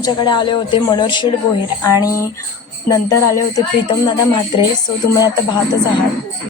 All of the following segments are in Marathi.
पूजाकडे आले होते मनोहर शेठ भोईर आणि नंतर आले होते प्रीतम दादा म्हात्रे. सो तुम्ही आता पाहतच आहात.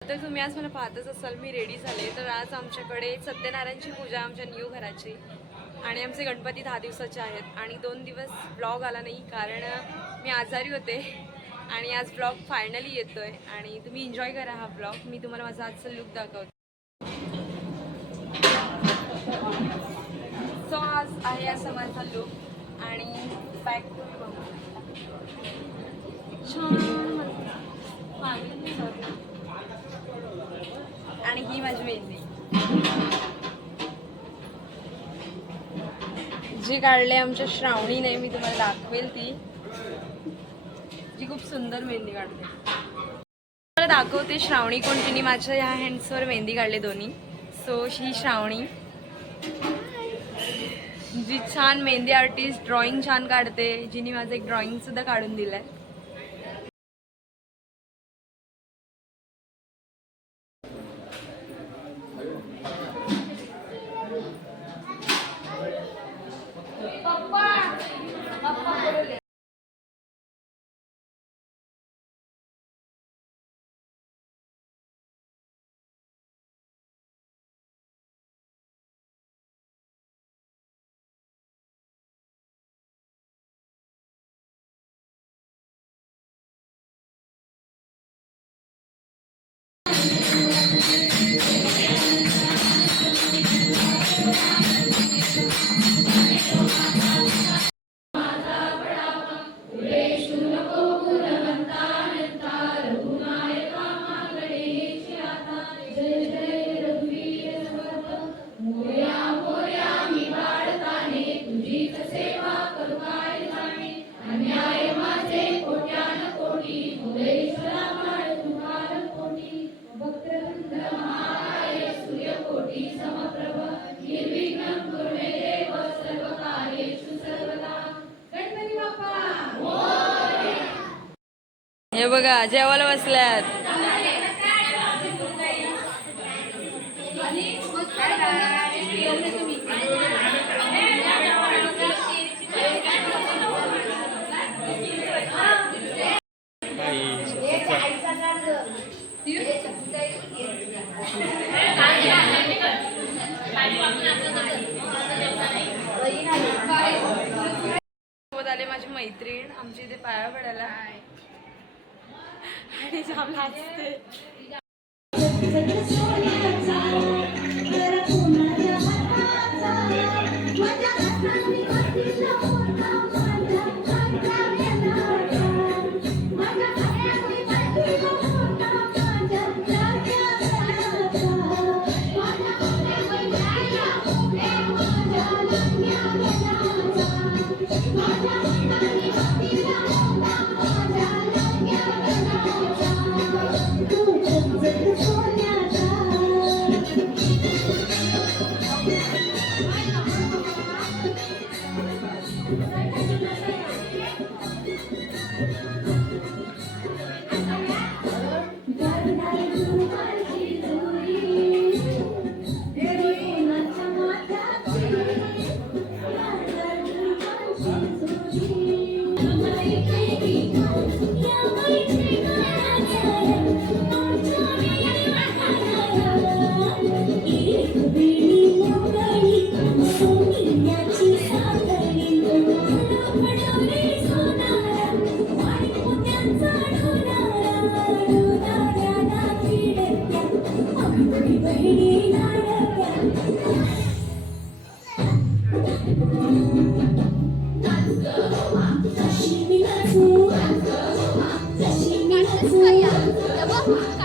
तर तुम्ही आज मला पाहतच असाल मी रेडी झाले. तर आज आमच्याकडे सत्यनारायणची पूजा आमच्या न्यू घराची आणि आमचे गणपती 10 दिवसाचे आहेत आणि 2 दिवस ब्लॉग आला नाही कारण मी आजारी होते आणि आज ब्लॉग फायनली येतोय आणि तुम्ही एन्जॉय करा हा ब्लॉग. मी तुम्हाला माझा आजचा लुक दाखवते. सो आज आहे असा माझा लुक आणि बॅक तुम्ही बघू छान आणि ही माझी मेहंदी जी काढले आमच्या श्रावणीने. मी तुम्हाला दाखवेल ती जी खूप सुंदर मेहंदी काढते. मला दाखवते श्रावणी कोण, तिने माझ्या ह्या हँड्सवर मेहंदी काढले दोन्ही. सो ही श्रावणी जी छान मेहंदी आर्टिस्ट, ड्रॉइंग छान काढते, जिने माझं एक ड्रॉइंग सुद्धा काढून दिलंय. हे बघा जेवायला बसल्यात. सोबत आले माझी मैत्रीण आमची इथे पाया पडायला आणि जाम लाजते.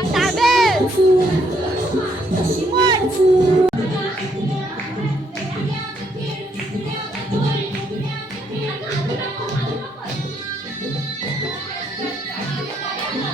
Tabe! Simon!